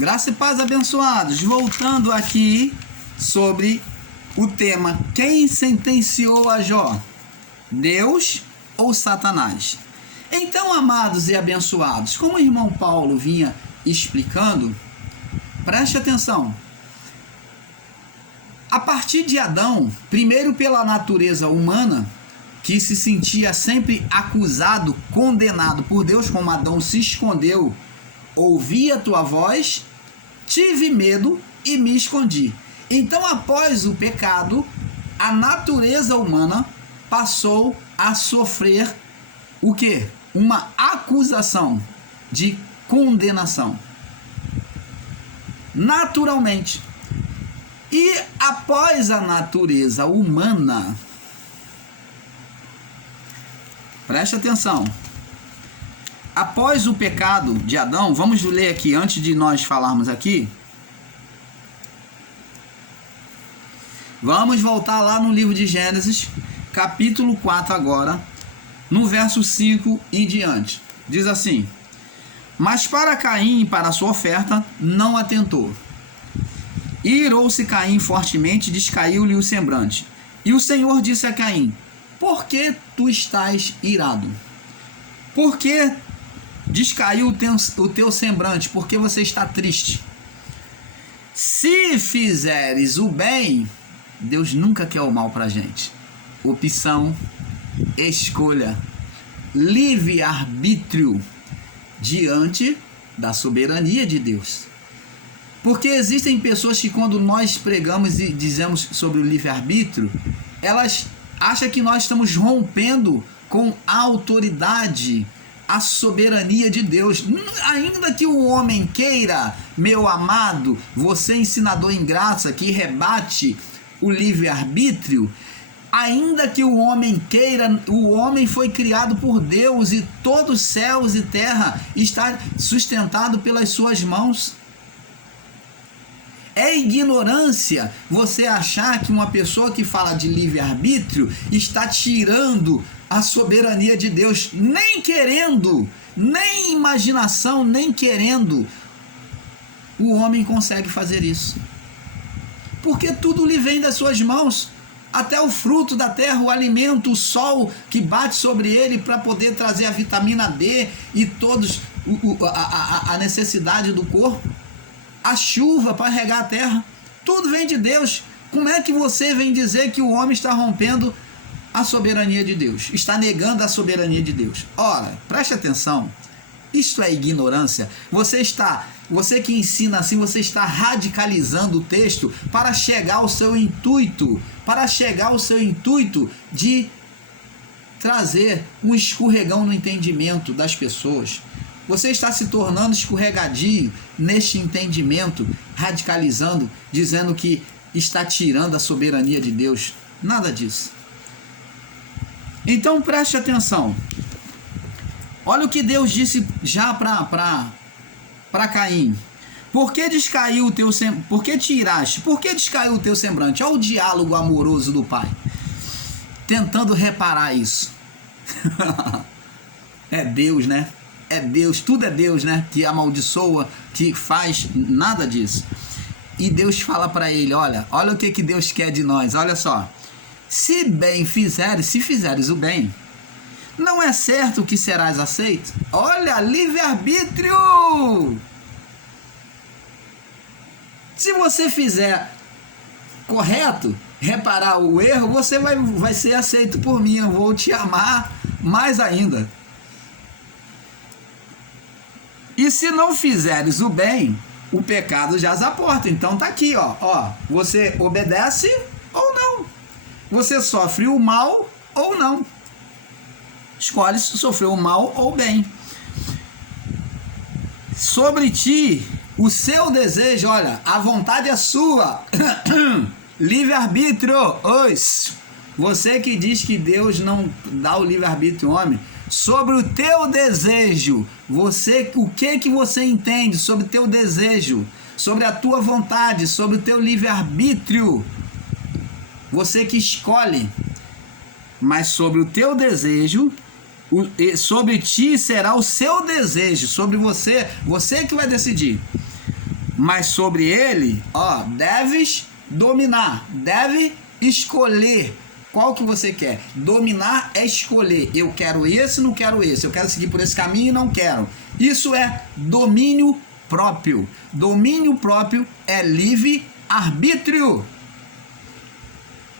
Graça e paz, abençoados. Voltando aqui sobre o tema: quem sentenciou a Jó? Deus ou Satanás? Então, amados e abençoados, como o irmão Paulo vinha explicando, preste atenção. A partir de Adão, primeiro pela natureza humana, que se sentia sempre acusado, condenado por Deus, como Adão se escondeu, ouvi a tua voz, tive medo e me escondi. Então, após o pecado, a natureza humana passou a sofrer o quê? Uma acusação de condenação. Naturalmente. E após a natureza humana, preste atenção, após o pecado de Adão, vamos ler aqui, antes de nós falarmos aqui, vamos voltar lá no livro de Gênesis, capítulo 4 agora, no verso 5 em diante. Diz assim: mas para Caim e para a sua oferta não atentou. Irou-se Caim fortemente, descaiu-lhe o semblante. E o Senhor disse a Caim: por que tu estás irado? Por que descaiu o teu semblante? Por que você está triste? Se fizeres o bem, Deus nunca quer o mal para a gente. Opção, escolha, livre-arbítrio diante da soberania de Deus. Porque existem pessoas que, quando nós pregamos e dizemos sobre o livre-arbítrio, elas acham que nós estamos rompendo com a autoridade, a soberania de Deus. Ainda que o homem queira, meu amado, você ensinador em graça que rebate o livre-arbítrio, ainda que o homem queira, o homem foi criado por Deus e todos os céus e terra está sustentado pelas suas mãos. É ignorância você achar que uma pessoa que fala de livre-arbítrio está tirando a soberania de Deus, nem querendo, nem imaginação, nem querendo, o homem consegue fazer isso. Porque tudo lhe vem das suas mãos, até o fruto da terra, o alimento, o sol que bate sobre ele para poder trazer a vitamina D e todos a necessidade do corpo. A chuva para regar a terra, tudo vem de Deus. Como é que você vem dizer que o homem está rompendo a soberania de Deus? Está negando a soberania de Deus? Ora, preste atenção, isto é ignorância. Você que ensina assim, você está radicalizando o texto para chegar ao seu intuito, de trazer um escorregão no entendimento das pessoas. Você está se tornando escorregadio neste entendimento, radicalizando, dizendo que está tirando a soberania de Deus. Nada disso. Então preste atenção. Olha o que Deus disse já para Caim. Por que descaiu o teu semblante? Por que te iraste? Por que descaiu o teu semblante? Olha o diálogo amoroso do pai, tentando reparar isso. É Deus, né? É Deus, tudo é Deus, né? Que amaldiçoa, que faz nada disso. E Deus fala para ele: olha o que Deus quer de nós, olha só. Se fizeres o bem, não é certo que serás aceito? Olha, livre-arbítrio! Se você fizer correto, reparar o erro, você vai ser aceito por mim, eu vou te amar mais ainda. E se não fizeres o bem, o pecado jaz à porta. Então tá aqui, ó, você obedece ou não. Você sofre o mal ou não. Escolhe se sofrer o mal ou o bem. Sobre ti, o seu desejo, olha, a vontade é sua. Livre-arbítrio. Você que diz que Deus não dá o livre-arbítrio ao homem, sobre o teu desejo, o que você entende sobre o teu desejo, sobre a tua vontade, sobre o teu livre-arbítrio, você que escolhe, mas sobre o teu desejo, sobre ti será o seu desejo, sobre você que vai decidir. mas sobre ele, deves dominar, deve escolher. Qual que você quer? Dominar é escolher. Eu quero esse, não quero esse. Eu quero seguir por esse caminho e não quero. Isso é domínio próprio. Domínio próprio é livre-arbítrio.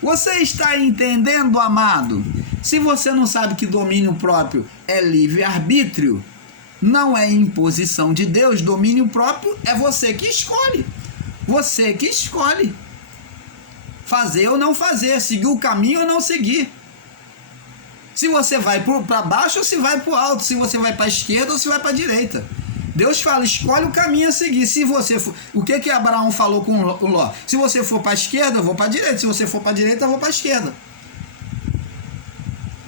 Você está entendendo, amado? Se você não sabe que domínio próprio é livre-arbítrio, não é imposição de Deus. Domínio próprio é você que escolhe. Você que escolhe. Fazer ou não fazer, seguir o caminho ou não seguir. Se você vai para baixo ou se vai para o alto, se você vai para a esquerda ou se vai para a direita. Deus fala, escolhe o caminho a seguir. Se você for, o que Abraão falou com Ló? Se você for para a esquerda, eu vou para a direita. Se você for para a direita, eu vou para a esquerda.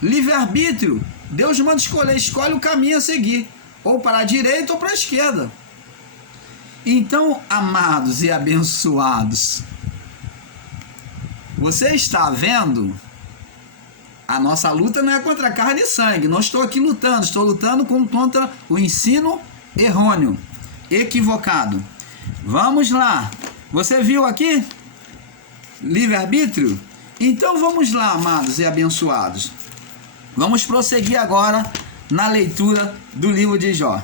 Livre-arbítrio. Deus manda escolher, escolhe o caminho a seguir. Ou para a direita ou para a esquerda. Então, amados e abençoados, você está vendo? A nossa luta não é contra carne e sangue. Não estou aqui lutando. Estou lutando contra o ensino errôneo, equivocado. Vamos lá. Você viu aqui? Livre-arbítrio? Então vamos lá, amados e abençoados. Vamos prosseguir agora na leitura do livro de Jó.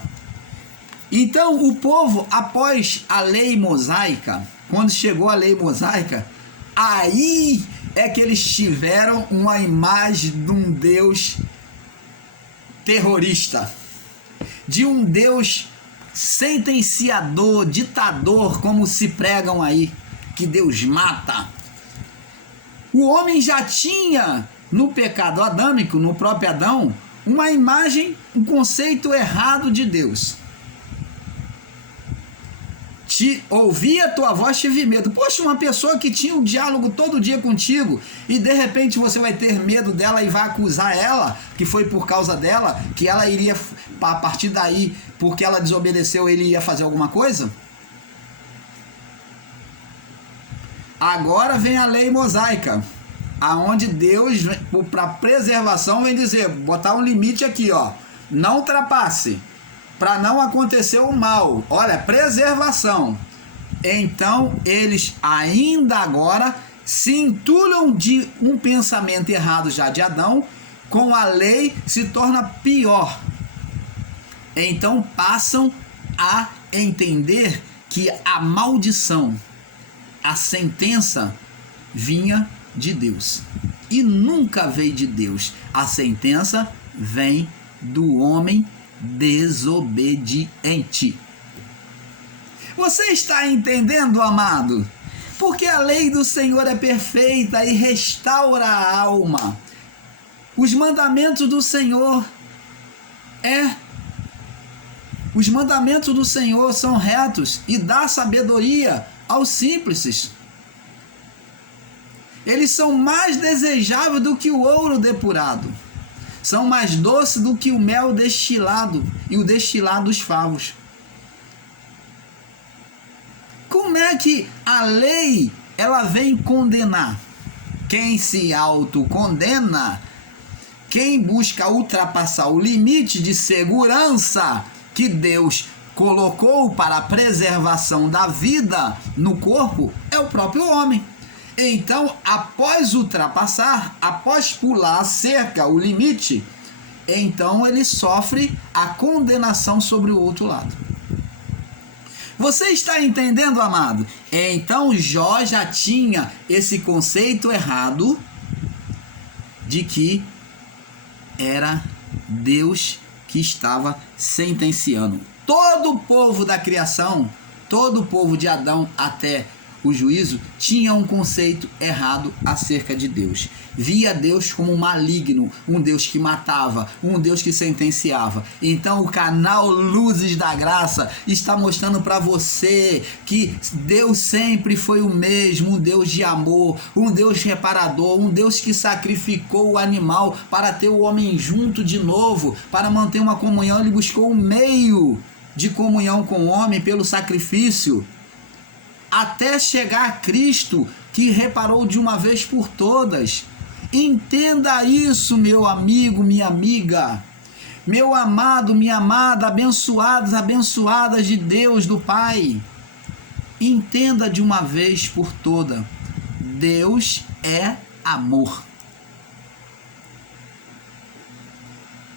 Então o povo, após a lei mosaica, quando chegou a lei mosaica, aí é que eles tiveram uma imagem de um Deus terrorista, de um Deus sentenciador, ditador, como se pregam aí, que Deus mata. O homem já tinha, no pecado adâmico, no próprio Adão, uma imagem, um conceito errado de Deus. Te ouvi a tua voz, tive medo. Poxa, uma pessoa que tinha um diálogo todo dia contigo e de repente você vai ter medo dela e vai acusar ela, que foi por causa dela, que ela iria, a partir daí, porque ela desobedeceu, ele ia fazer alguma coisa? Agora vem a lei mosaica, aonde Deus, para preservação, vem dizer, botar um limite aqui, não ultrapasse, para não acontecer o mal. Olha, preservação. Então, eles ainda agora se entulham de um pensamento errado já de Adão, com a lei se torna pior. Então, passam a entender que a maldição, a sentença, vinha de Deus. E nunca veio de Deus. A sentença vem do homem desobediente. Você está entendendo, amado? Porque a lei do Senhor é perfeita e restaura a alma. Os mandamentos do Senhor são retos e dá sabedoria aos simples. Eles são mais desejáveis do que o ouro depurado. São mais doces do que o mel destilado e o destilado dos favos. Como é que a lei ela vem condenar? Quem se autocondena, quem busca ultrapassar o limite de segurança que Deus colocou para a preservação da vida no corpo, é o próprio homem. Então, após ultrapassar, após pular a cerca, o limite, então ele sofre a condenação sobre o outro lado. Você está entendendo, amado? Então, Jó já tinha esse conceito errado de que era Deus que estava sentenciando. Todo o povo da criação, todo o povo de Adão até o juízo, tinha um conceito errado acerca de Deus. Via Deus como maligno, um Deus que matava, um Deus que sentenciava. Então o canal Luzes da Graça está mostrando para você que Deus sempre foi o mesmo, um Deus de amor, um Deus reparador, um Deus que sacrificou o animal para ter o homem junto de novo, para manter uma comunhão. Ele buscou um meio de comunhão com o homem pelo sacrifício, até chegar a Cristo, que reparou de uma vez por todas. Entenda isso, meu amigo, minha amiga, meu amado, minha amada, abençoados, abençoadas de Deus, do Pai. entenda de uma vez por toda: Deus é amor.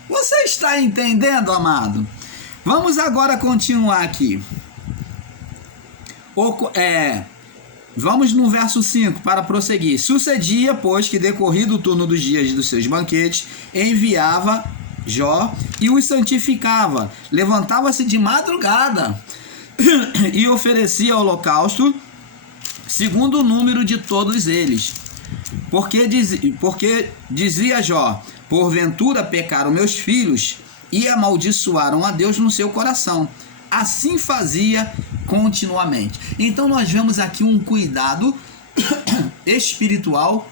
Você está entendendo, amado? Vamos agora continuar aqui. Vamos no verso 5 para prosseguir. Sucedia, pois, que decorrido o turno dos dias dos seus banquetes, enviava Jó e os santificava. Levantava-se de madrugada e oferecia holocausto segundo o número de todos eles. Porque dizia Jó: porventura pecaram meus filhos e amaldiçoaram a Deus no seu coração. Assim fazia continuamente. Então nós vemos aqui um cuidado espiritual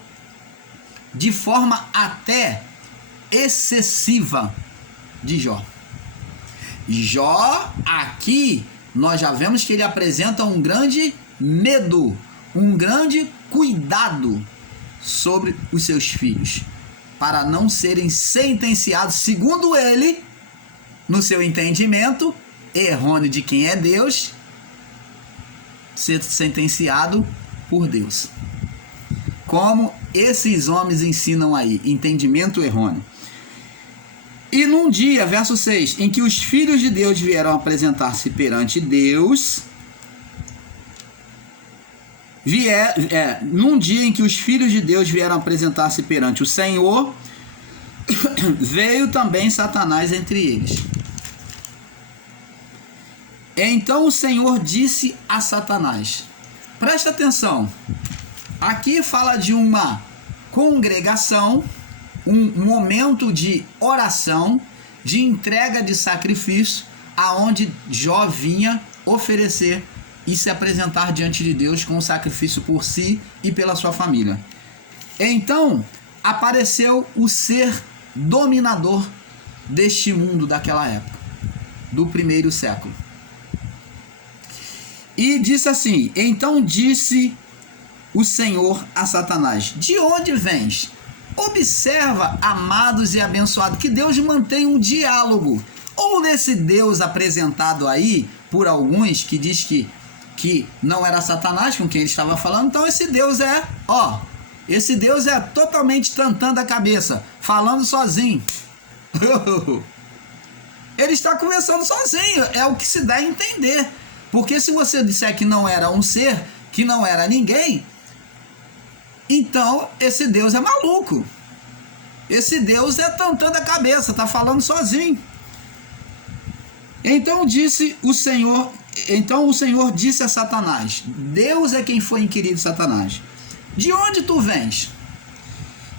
de forma até excessiva de Jó. Jó, aqui nós já vemos que ele apresenta um grande medo, um grande cuidado sobre os seus filhos, para não serem sentenciados, segundo ele, no seu entendimento errôneo de quem é Deus, ser sentenciado por Deus. Como esses homens ensinam aí, entendimento errôneo. E num dia, verso 6, em que os filhos de Deus vieram apresentar-se perante Deus, num dia em que os filhos de Deus vieram apresentar-se perante o Senhor, veio também Satanás entre eles. Então o Senhor disse a Satanás, presta atenção, aqui fala de uma congregação, um momento de oração, de entrega de sacrifício, aonde Jó vinha oferecer e se apresentar diante de Deus com um sacrifício por si e pela sua família. Então apareceu o ser dominador deste mundo daquela época, do primeiro século. E disse assim: então disse o Senhor a Satanás: de onde vens? Observa, amados e abençoados, que Deus mantém um diálogo. Ou nesse Deus apresentado aí por alguns, que diz que não era Satanás com quem ele estava falando, então esse Deus esse Deus é totalmente tantando a cabeça, falando sozinho. Ele está conversando sozinho, é o que se dá a entender. Porque se você disser que não era um ser, que não era ninguém, então esse Deus é maluco. Esse Deus é tantando a cabeça, está falando sozinho. Então o Senhor disse a Satanás, Deus é quem foi inquirido Satanás: de onde tu vens?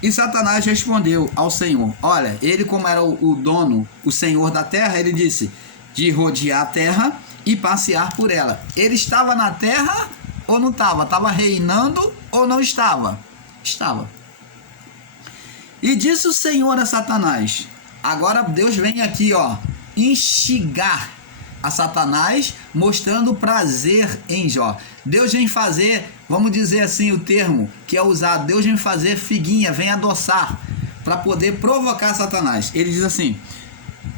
E Satanás respondeu ao Senhor, olha, ele como era o dono, o Senhor da terra, ele disse, de rodear a terra e passear por ela. Ele estava na terra ou não estava? Estava reinando ou não estava? Estava. E disse o Senhor a Satanás, agora Deus vem aqui, instigar a Satanás, mostrando prazer em Jó. Deus vem fazer, vamos dizer assim o termo que é usado, Deus vem fazer figuinha, vem adoçar, para poder provocar Satanás. Ele diz assim,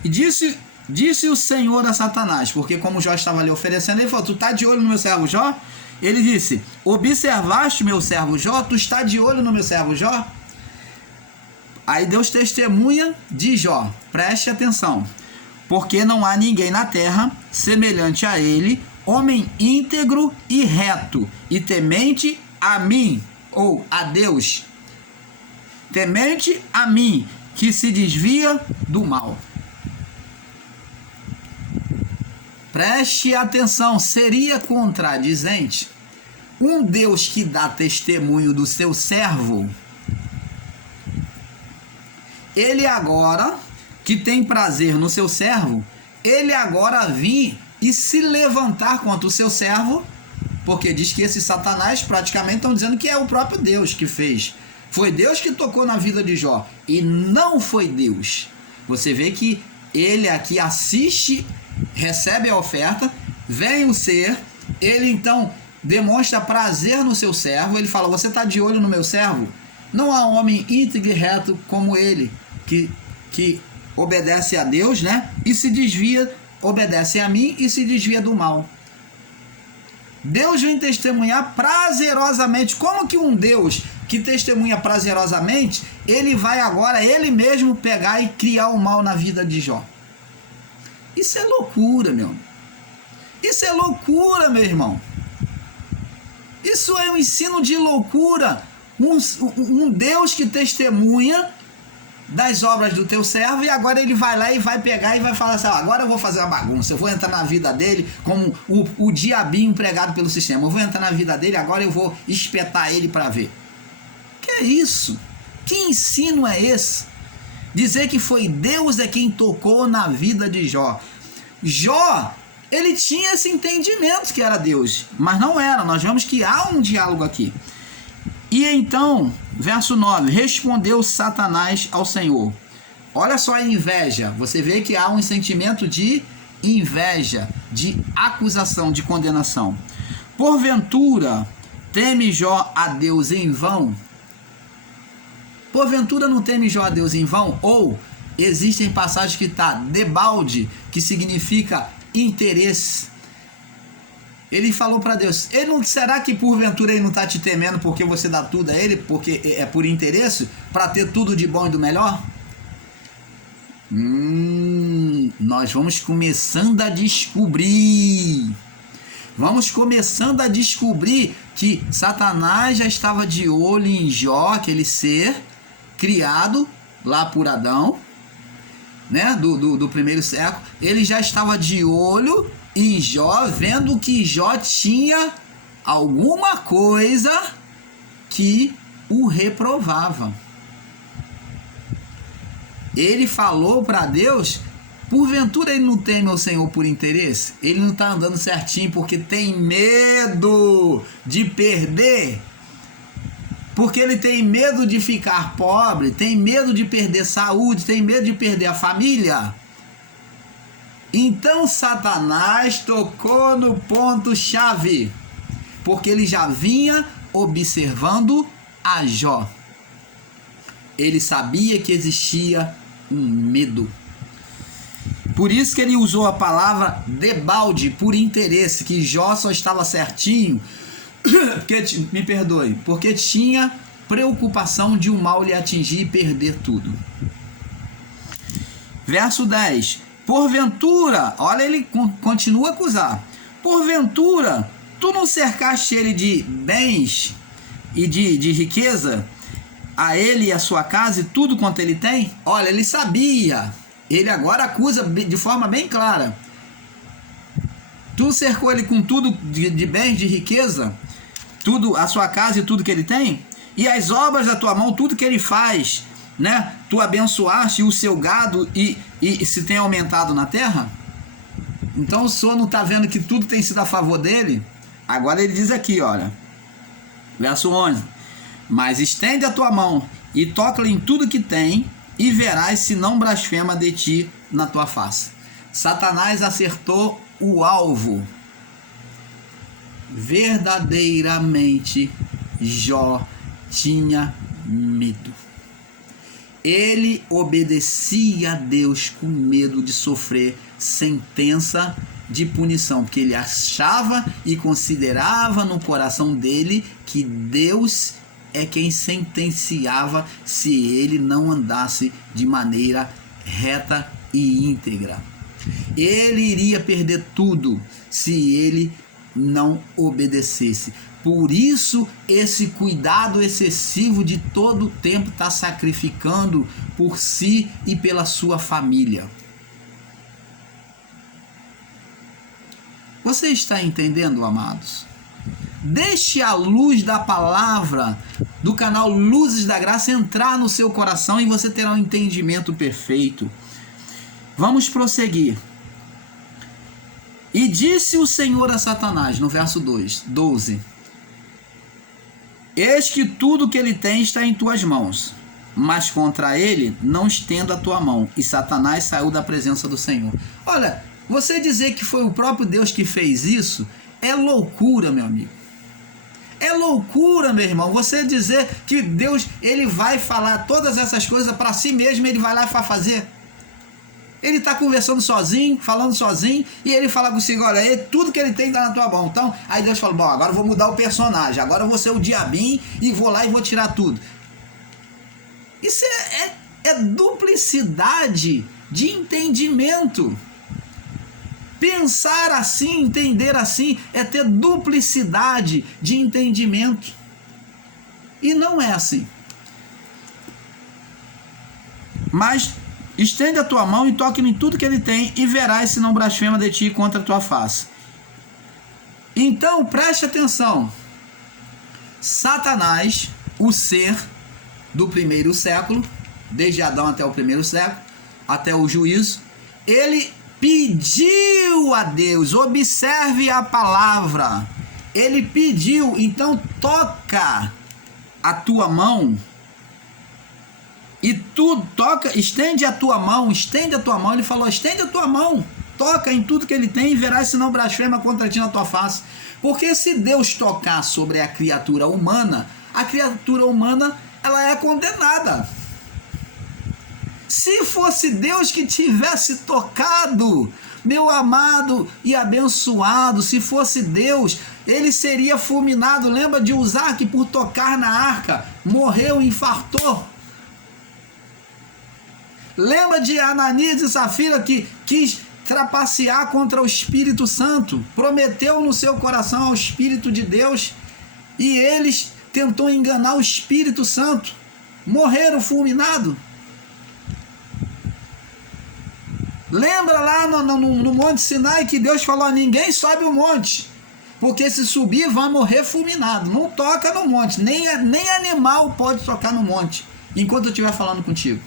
e disse o Senhor a Satanás, porque como Jó estava ali oferecendo, ele falou, tu está de olho no meu servo Jó? Ele disse, observaste meu servo Jó? Tu está de olho no meu servo Jó? Aí Deus testemunha de Jó, preste atenção, porque não há ninguém na terra semelhante a ele, homem íntegro e reto, e temente a mim, ou a Deus, temente a mim, que se desvia do mal. Preste atenção, seria contradizente um Deus que dá testemunho do seu servo, ele agora, que tem prazer no seu servo, ele agora vir e se levantar contra o seu servo, porque diz que esse Satanás praticamente estão dizendo que é o próprio Deus que fez. Foi Deus que tocou na vida de Jó, e não foi Deus. Você vê que ele aqui assiste, recebe a oferta, vem o ser, ele então demonstra prazer no seu servo, ele fala, você está de olho no meu servo? Não há homem íntegro e reto como ele, que obedece a Deus, né? E se desvia, obedece a mim e se desvia do mal. Deus vem testemunhar prazerosamente. Como que um Deus que testemunha prazerosamente, ele vai agora, ele mesmo pegar e criar o mal na vida de Jó? Isso é loucura, meu irmão. Isso é loucura, meu irmão. Isso é um ensino de loucura. Um Deus que testemunha das obras do teu servo, e agora ele vai lá e vai pegar e vai falar assim: agora eu vou fazer uma bagunça, eu vou entrar na vida dele como o diabinho empregado pelo sistema, eu vou entrar na vida dele, agora eu vou espetar ele para ver. Que é isso? Que ensino é esse? Dizer que foi Deus é quem tocou na vida de Jó. Jó, ele tinha esse entendimento que era Deus, mas não era. Nós vemos que há um diálogo aqui. E então, verso 9, respondeu Satanás ao Senhor. Olha só a inveja, você vê que há um sentimento de inveja, de acusação, de condenação. Porventura, teme Jó a Deus em vão? Porventura não teme Jó a Deus em vão? Ou existem passagens que está debalde, que significa interesse. Ele falou para Deus, será que porventura ele não está te temendo porque você dá tudo a ele, porque é por interesse, para ter tudo de bom e do melhor? Nós vamos começando a descobrir. Vamos começando a descobrir que Satanás já estava de olho em Jó, aquele ser criado lá por Adão, né, do primeiro século. Ele já estava de olho em Jó, vendo que Jó tinha alguma coisa que o reprovava. Ele falou para Deus, porventura ele não teme ao Senhor por interesse? Ele não está andando certinho porque tem medo de perder? Porque ele tem medo de ficar pobre, tem medo de perder saúde, tem medo de perder a família? Então Satanás tocou no ponto-chave, porque ele já vinha observando a Jó. Ele sabia que existia um medo. Por isso que ele usou a palavra debalde, por interesse, que Jó só estava certinho, porque tinha preocupação de o mal lhe atingir e perder tudo. Verso 10. Porventura, olha, ele continua a acusar. Porventura, tu não cercaste ele de bens e de riqueza, a ele e a sua casa e tudo quanto ele tem? Olha, ele sabia. Ele agora acusa de forma bem clara. Tu cercou ele com tudo de bens, de riqueza, tudo, a sua casa e tudo que ele tem? E as obras da tua mão, tudo que ele faz, né? Tu abençoaste o seu gado e se tem aumentado na terra? Então o Senhor não está vendo que tudo tem sido a favor dele? Agora ele diz aqui, olha, verso 11: mas estende a tua mão e toca-lhe em tudo que tem, e verás se não blasfema de ti na tua face. Satanás acertou o alvo. Verdadeiramente Jó tinha medo. Ele obedecia a Deus com medo de sofrer sentença de punição, porque ele achava e considerava no coração dele que Deus é quem sentenciava se ele não andasse de maneira reta e íntegra. Ele iria perder tudo se ele não obedecesse. Por isso, esse cuidado excessivo de todo o tempo estar sacrificando por si e pela sua família. Você está entendendo, amados? Deixe a luz da palavra do canal Luzes da Graça entrar no seu coração e você terá um entendimento perfeito. Vamos prosseguir. E disse o Senhor a Satanás, no verso 12: eis que tudo que ele tem está em tuas mãos, mas contra ele não estenda a tua mão. E Satanás saiu da presença do Senhor. Olha, você dizer que foi o próprio Deus que fez isso é loucura, meu amigo. É loucura, meu irmão. Você dizer que Deus, ele vai falar todas essas coisas para si mesmo, ele vai lá e vai fazer. Ele está conversando sozinho, falando sozinho, e ele fala consigo, olha, tudo que ele tem está na tua mão. Então, aí Deus fala, bom, agora eu vou mudar o personagem, agora eu vou ser o diabinho e vou lá e vou tirar tudo. Isso é duplicidade de entendimento. Pensar assim, entender assim, é ter duplicidade de entendimento. E não é assim. Mas estende a tua mão e toque em tudo que ele tem, e verás se não blasfema de ti contra a tua face. Então, preste atenção. Satanás, o ser do primeiro século, desde Adão até o primeiro século, até o juízo, ele pediu a Deus, observe a palavra, ele pediu, então toca a tua mão, e tu toca, estende a tua mão, ele falou, estende a tua mão, toca em tudo que ele tem e verás se não blasfema contra ti na tua face. Porque se Deus tocar sobre a criatura humana ela é condenada. Se fosse Deus que tivesse tocado, meu amado e abençoado, se fosse Deus, ele seria fulminado. Lembra de Uzá, que por tocar na arca morreu e infartou? Lembra de Ananias e Safira, que quis trapacear contra o Espírito Santo, prometeu no seu coração ao Espírito de Deus, e eles tentou enganar o Espírito Santo, morreram fulminados. Lembra lá no Monte Sinai que Deus falou, ninguém sobe o monte, porque se subir vai morrer fulminado. Não toca no monte, nem animal pode tocar no monte, enquanto eu estiver falando contigo.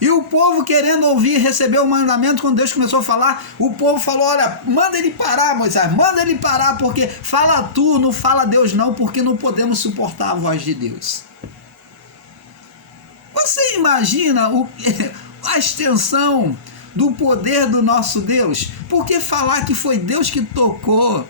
E o povo querendo ouvir, receber o mandamento, quando Deus começou a falar, o povo falou, olha, manda ele parar, Moisés, manda ele parar, porque fala tu, não fala Deus não, porque não podemos suportar a voz de Deus. Você imagina a extensão do poder do nosso Deus? Porque falar que foi Deus que tocou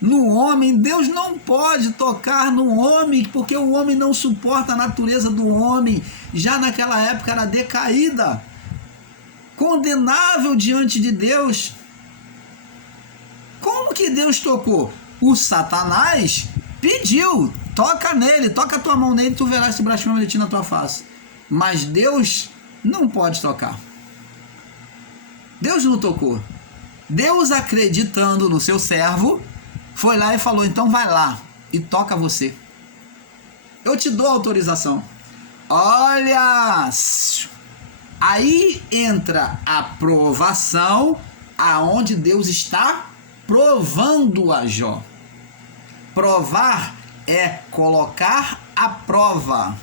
no homem, Deus não pode tocar no homem, porque o homem não suporta a natureza do homem, já naquela época era decaída, condenável diante de Deus. Como que Deus tocou? O Satanás pediu, toca nele, toca a tua mão nele, tu verás se blasfema de ti na tua face. Mas Deus não pode tocar. Deus não tocou. Deus, acreditando no seu servo, foi lá e falou, então vai lá e toca você. Eu te dou autorização. Olha, aí entra a provação, aonde Deus está provando a Jó. Provar é colocar à prova,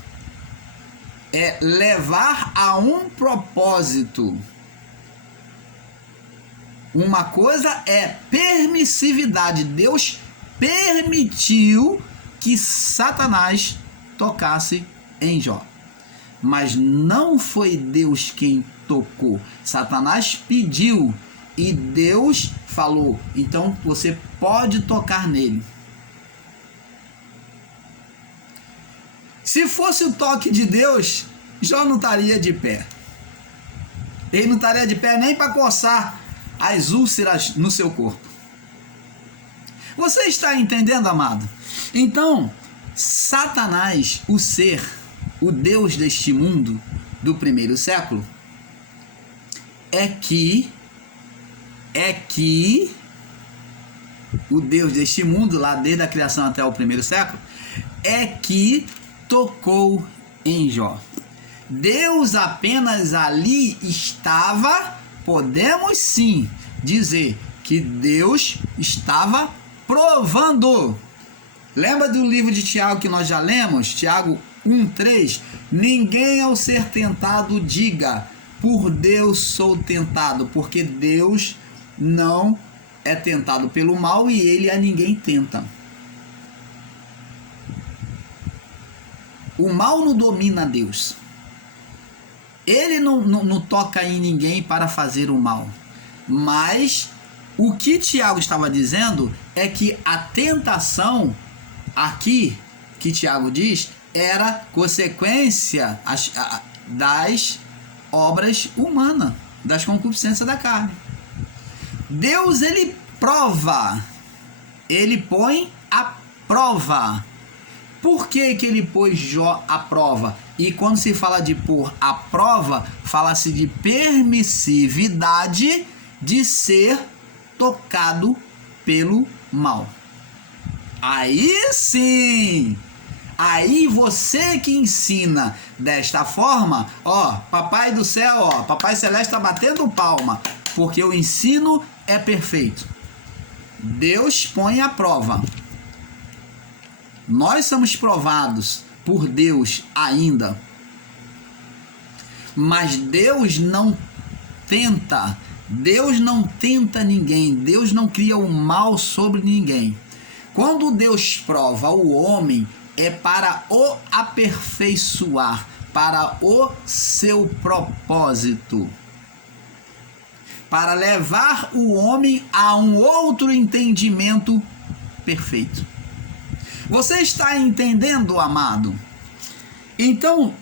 é levar a um propósito. Uma coisa é permissividade. Deus permitiu que Satanás tocasse em Jó, mas não foi Deus quem tocou. Satanás pediu e Deus falou, então você pode tocar nele. Se fosse o toque de Deus, Jó não estaria de pé. Ele não estaria de pé nem para coçar as úlceras no seu corpo. Você está entendendo, amado? Então, Satanás, o ser, o Deus deste mundo do primeiro século, é que o Deus deste mundo, lá desde a criação até o primeiro século, é que tocou em Jó. Deus apenas ali estava, podemos sim dizer que Deus estava provando. Lembra do livro de Tiago que nós já lemos? Tiago 1:3. Ninguém ao ser tentado diga, por Deus sou tentado, porque Deus não é tentado pelo mal e ele a ninguém tenta. O mal não domina Deus. Ele não toca em ninguém para fazer o mal. Mas o que Tiago estava dizendo é que a tentação aqui, que Tiago diz, era consequência, das obras humanas, das concupiscências da carne. Deus, ele prova, ele põe a prova. Por que que ele pôs Jó à prova? E quando se fala de pôr à prova, fala-se de permissividade de ser tocado pelo mal. Aí sim! Aí você que ensina desta forma, ó, papai do céu, ó, papai celeste está batendo palma, porque o ensino é perfeito. Deus põe à prova. Nós somos provados por Deus ainda. Mas Deus não tenta ninguém. Deus não cria o mal sobre ninguém. Quando Deus prova o homem, é para o aperfeiçoar, para o seu propósito, para levar o homem a um outro entendimento perfeito. Você está entendendo, amado? Então,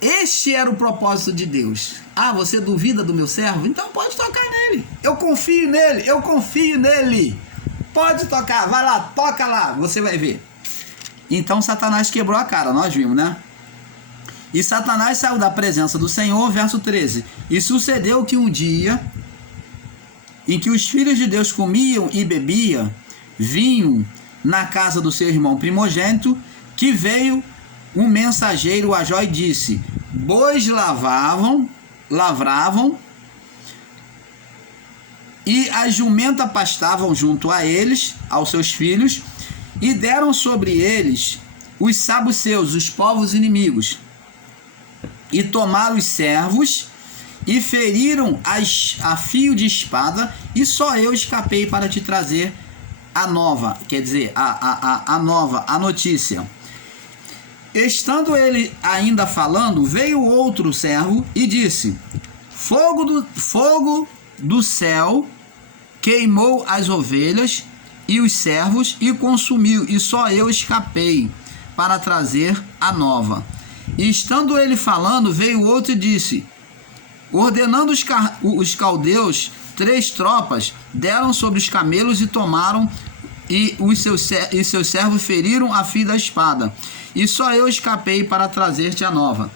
este era o propósito de Deus. Ah, você duvida do meu servo? Então pode tocar nele. Eu confio nele. Pode tocar, vai lá, toca lá, você vai ver. Então Satanás quebrou a cara, nós vimos, né? E Satanás saiu da presença do Senhor, verso 13. E sucedeu que um dia, em que os filhos de Deus comiam e bebiam vinho na casa do seu irmão primogênito, que veio um mensageiro a Jó e disse: bois lavravam, e as jumentas pastavam junto a eles, aos seus filhos, e deram sobre eles os sabuceus, os povos inimigos, e tomaram os servos, e feriram a fio de espada, e só eu escapei para te trazer a nova, quer dizer, a notícia. Estando ele ainda falando, veio outro servo e disse: fogo do céu queimou as ovelhas e os servos e consumiu, e só eu escapei para trazer a nova. E estando ele falando, veio outro e disse: ordenando os caldeus, 3 tropas deram sobre os camelos e tomaram, e seus servos feriram a fio da espada, e só eu escapei para trazer-te a nova.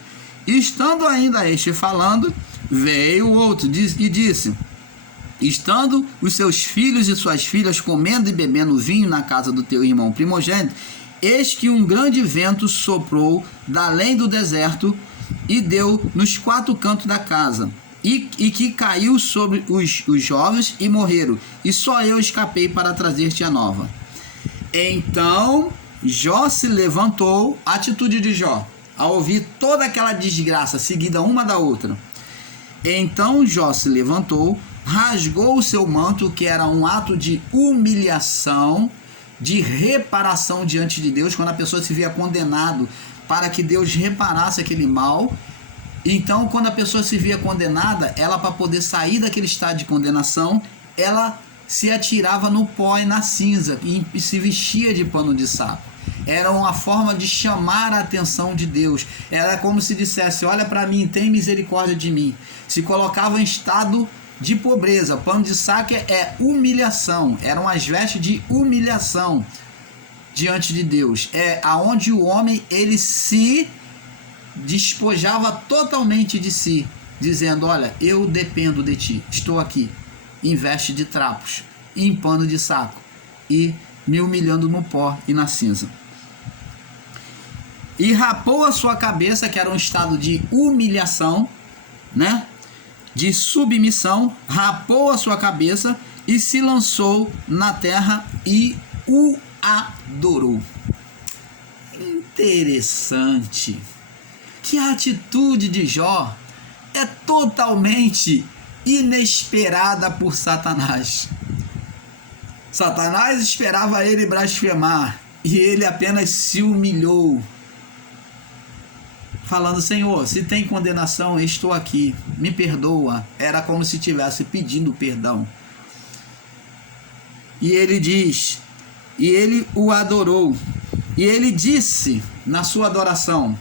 E estando ainda este falando, veio outro e disse: estando os seus filhos e suas filhas comendo e bebendo vinho na casa do teu irmão primogênito, eis que um grande vento soprou da além do deserto e deu nos 4 cantos da casa, e que caiu sobre os jovens e morreram, e só eu escapei para trazer-te a nova. Então Jó se levantou. A atitude de Jó, ao ouvir toda aquela desgraça seguida uma da outra. Então Jó se levantou, rasgou o seu manto, que era um ato de humilhação, de reparação diante de Deus, quando a pessoa se via condenado, para que Deus reparasse aquele mal. Então, quando a pessoa se via condenada, ela, para poder sair daquele estado de condenação, ela se atirava no pó e na cinza e se vestia de pano de saco. Era uma forma de chamar a atenção de Deus. Era como se dissesse: olha para mim, tem misericórdia de mim. Se colocava em estado de pobreza. Pano de saco é humilhação. Eram as vestes de humilhação diante de Deus. É aonde o homem, ele se despojava totalmente de si, dizendo: olha, eu dependo de ti, estou aqui, em veste de trapos, em pano de saco, e me humilhando no pó e na cinza. E rapou a sua cabeça, que era um estado de humilhação, né? De submissão, rapou a sua cabeça e se lançou na terra e o adorou. Interessante. Que a atitude de Jó é totalmente inesperada por Satanás. Satanás esperava ele blasfemar e ele apenas se humilhou, falando: Senhor, se tem condenação, eu estou aqui, me perdoa. Era como se estivesse pedindo perdão. E ele diz, e ele o adorou, e ele disse na sua adoração: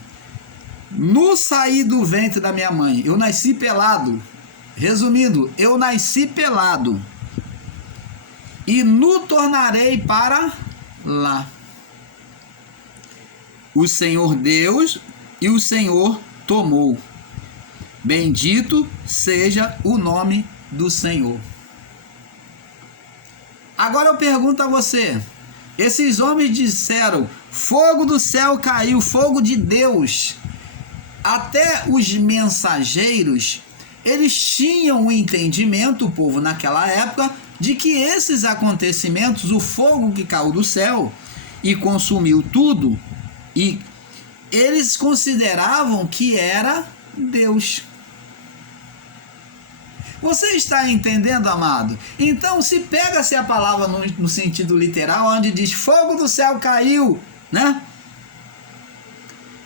No sair do ventre da minha mãe, eu nasci pelado. Resumindo, eu nasci pelado. E no tornarei para lá. O Senhor Deus e o Senhor tomou. Bendito seja o nome do Senhor. Agora eu pergunto a você, esses homens disseram, fogo do céu caiu, fogo de Deus. Até os mensageiros, eles tinham o entendimento, o povo naquela época, de que esses acontecimentos, o fogo que caiu do céu e consumiu tudo, e eles consideravam que era Deus. Você está entendendo, amado? Então, se pega-se a palavra no sentido literal, onde diz fogo do céu caiu, né?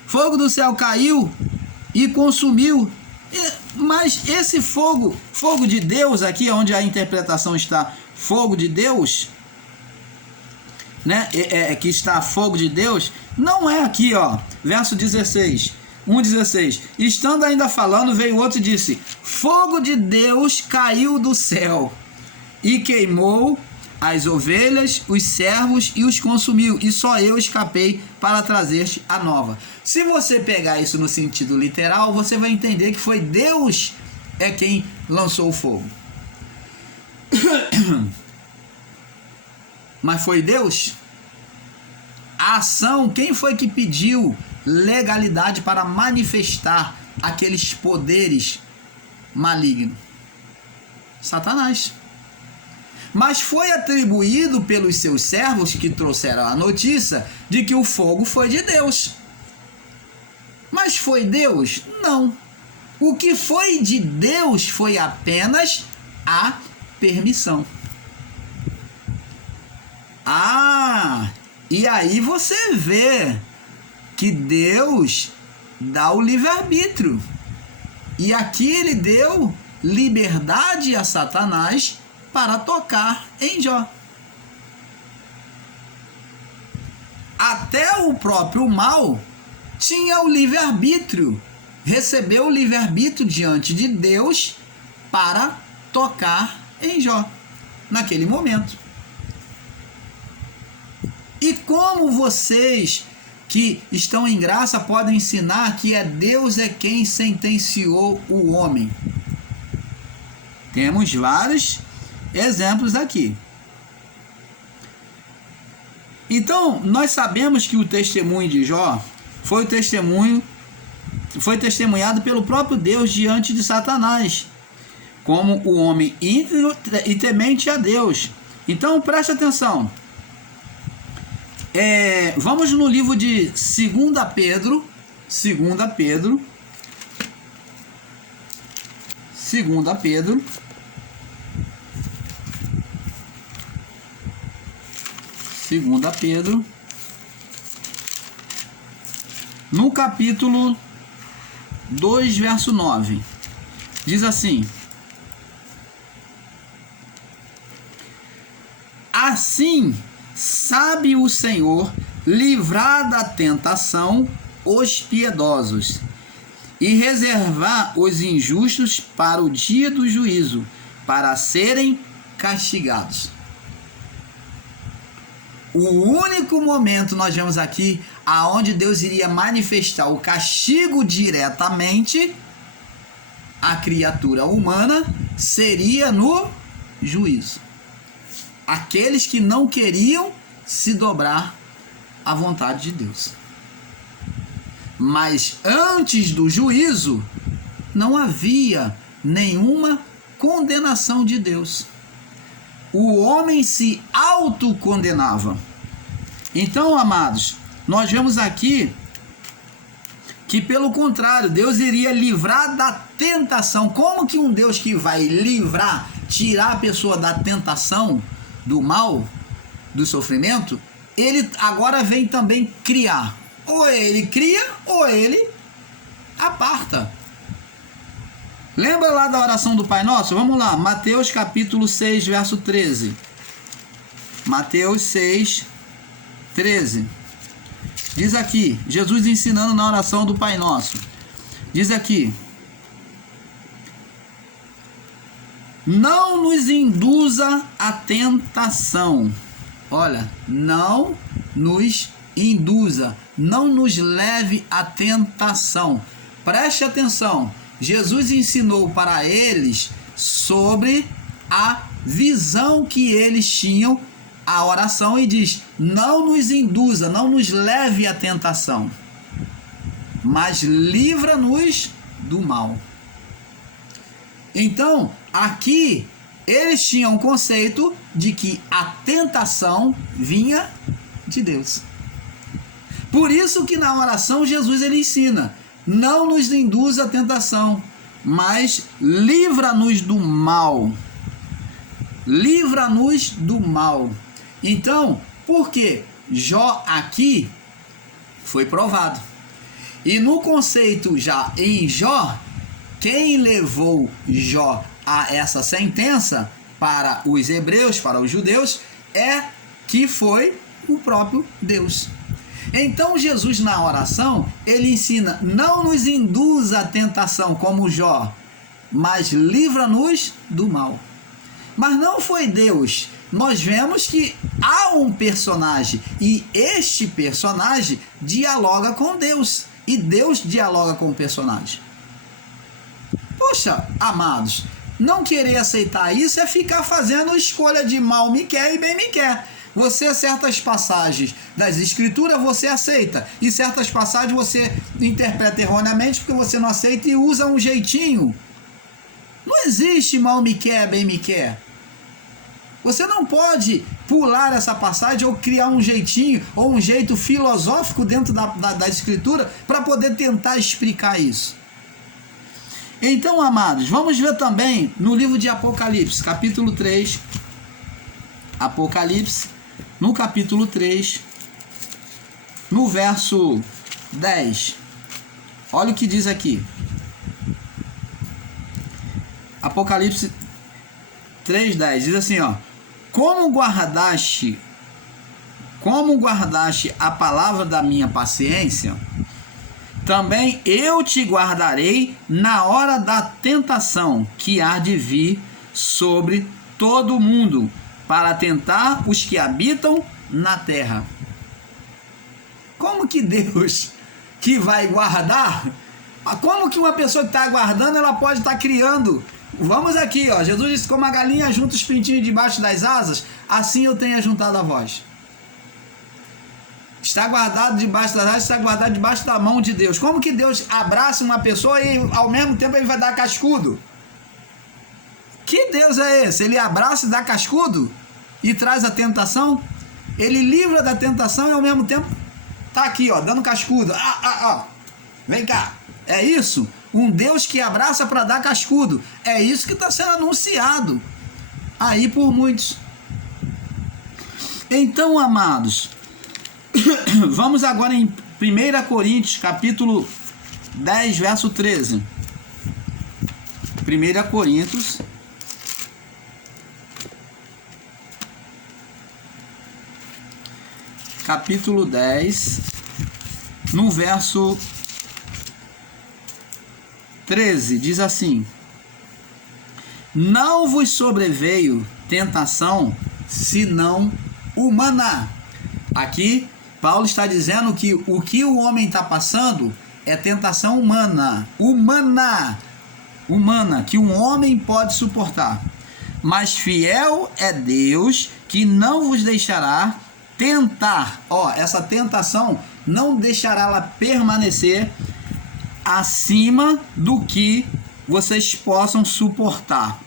Fogo do céu caiu e consumiu. Mas esse fogo de Deus aqui, onde a interpretação está fogo de Deus, né? Que está fogo de Deus, não é aqui, ó, verso 16. 1,16. Estando ainda falando, veio outro e disse: fogo de Deus caiu do céu e queimou as ovelhas, os servos e os consumiu, e só eu escapei para trazer-te a nova. Se você pegar isso no sentido literal, você vai entender que foi Deus quem lançou o fogo. Mas foi Deus? A ação, quem foi que pediu legalidade para manifestar aqueles poderes malignos? Satanás. Mas foi atribuído pelos seus servos que trouxeram a notícia de que o fogo foi de Deus. Mas foi Deus? Não. O que foi de Deus foi apenas a permissão. E aí você vê que Deus dá o livre-arbítrio. E aqui ele deu liberdade a Satanás para tocar em Jó. Até o próprio mal tinha o livre-arbítrio, recebeu o livre-arbítrio diante de Deus para tocar em Jó, naquele momento. E como vocês que estão em graça podem ensinar que Deus é quem sentenciou o homem? Temos vários exemplos aqui. Então, nós sabemos que o testemunho de Jó foi testemunhado pelo próprio Deus diante de Satanás, como o homem íntegro e temente a Deus. Então, preste atenção. Vamos no livro de 2 Pedro, 2 Pedro, no capítulo 2, verso 9, diz assim: assim sabe o Senhor livrar da tentação os piedosos e reservar os injustos para o dia do juízo, para serem castigados. O único momento nós vemos aqui aonde Deus iria manifestar o castigo diretamente à criatura humana seria no juízo. Aqueles que não queriam se dobrar à vontade de Deus. Mas antes do juízo não havia nenhuma condenação de Deus. O homem se autocondenava. Então, amados, nós vemos aqui que, pelo contrário, Deus iria livrar da tentação. Como que um Deus que vai livrar, tirar a pessoa da tentação, do mal, do sofrimento, ele agora vem também criar. Ou ele cria, ou ele aparta. Lembra lá da oração do Pai Nosso? Vamos lá, Mateus capítulo 6, verso 13. Mateus 6, 13. Diz aqui, Jesus ensinando na oração do Pai Nosso: Diz aqui: não nos induza à tentação. Olha, não nos induza, não nos leve à tentação. Preste atenção, Jesus ensinou para eles sobre a visão que eles tinham, a oração, e diz: não nos induza, não nos leve à tentação, mas livra-nos do mal. Então, aqui eles tinham o conceito de que a tentação vinha de Deus. Por isso que na oração Jesus ele ensina: não nos induza à tentação, mas livra-nos do mal. Livra-nos do mal. Então, por quê? Jó aqui foi provado. E no conceito já em Jó, quem levou Jó a essa sentença para os hebreus, para os judeus, que foi o próprio Deus. Então Jesus na oração, ele ensina: não nos induza à tentação como Jó, mas livra-nos do mal. Mas não foi Deus. Nós vemos que há um personagem, e este personagem dialoga com Deus, e Deus dialoga com o personagem. Poxa, amados, não querer aceitar isso é ficar fazendo escolha de mal me quer e bem me quer. Você, certas passagens das escrituras você aceita, e certas passagens você interpreta erroneamente porque você não aceita e usa um jeitinho. Não existe mal me quer, bem me quer. Você não pode pular essa passagem ou criar um jeitinho ou um jeito filosófico dentro da escritura para poder tentar explicar isso. Então, amados, vamos ver também no livro de Apocalipse, capítulo 3. Apocalipse, no capítulo 3, no verso 10. Olha o que diz aqui. Apocalipse 3:10 diz assim, ó: como guardaste a palavra da minha paciência, também eu te guardarei na hora da tentação que há de vir sobre todo o mundo, para tentar os que habitam na terra. Como que Deus que vai guardar? Como que uma pessoa que está aguardando, ela pode estar criando? Vamos aqui, ó. Jesus disse: como a galinha junta os pintinhos debaixo das asas, assim eu tenho juntado a vós. Está guardado debaixo das asas, está guardado debaixo da mão de Deus. Como que Deus abraça uma pessoa e ao mesmo tempo ele vai dar cascudo? Que Deus é esse? Ele abraça e dá cascudo e traz a tentação? Ele livra da tentação e ao mesmo tempo tá aqui, ó, dando cascudo. Vem cá. É isso? Um Deus que abraça para dar cascudo. É isso que está sendo anunciado aí por muitos. Então, amados, vamos agora em 1 Coríntios, capítulo 10, verso 13. 1 Coríntios, capítulo 10, no verso 13, diz assim: não vos sobreveio tentação senão humana. Aqui Paulo está dizendo que o que o homem está passando é tentação humana, que um homem pode suportar. Mas fiel é Deus, que não vos deixará tentar. Essa tentação não deixará ela permanecer acima do que vocês possam suportar.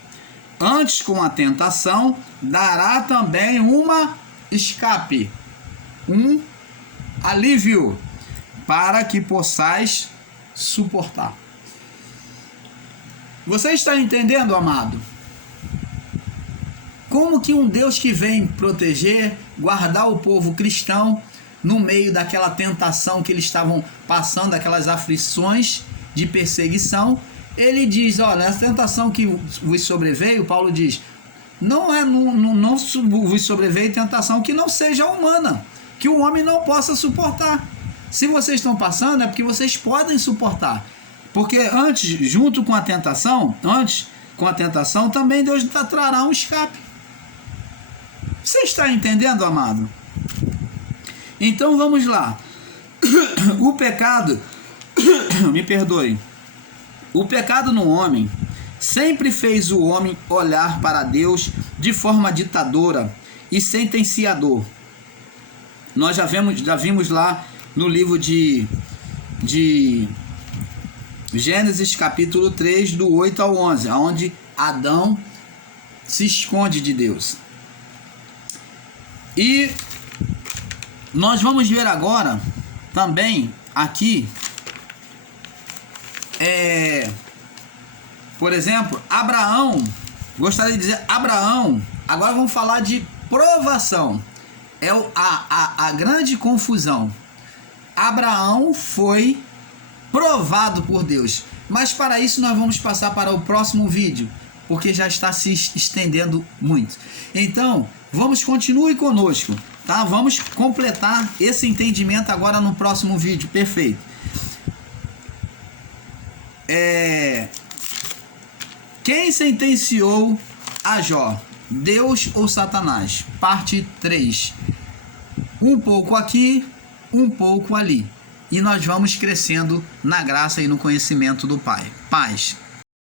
Antes, com a tentação, dará também uma escape, um alívio, para que possais suportar. Você está entendendo, amado? Como que um Deus que vem proteger, guardar o povo cristão no meio daquela tentação que eles estavam passando, aquelas aflições de perseguição, ele diz: olha, essa tentação que vos sobreveio, Paulo diz, não vos sobreveio tentação que não seja humana, que o homem não possa suportar. Se vocês estão passando, é porque vocês podem suportar. Porque antes, junto com a tentação, também Deus trará um escape. Você está entendendo, amado? Então vamos lá. O pecado, me perdoe, o pecado no homem sempre fez o homem olhar para Deus de forma ditadora e sentenciador. Nós já vimos lá no livro de Gênesis capítulo 3, do 8 ao 11, onde Adão se esconde de Deus. E nós vamos ver agora também aqui, por exemplo, Abraão, gostaria de dizer Abraão, agora vamos falar de provação, a grande confusão. Abraão foi provado por Deus, mas para isso nós vamos passar para o próximo vídeo, porque já está se estendendo muito. Então, continue conosco, tá? Vamos completar esse entendimento agora no próximo vídeo, perfeito. Quem sentenciou a Jó? Deus ou Satanás? Parte 3. Um pouco aqui, um pouco ali. E nós vamos crescendo na graça e no conhecimento do Pai. Paz.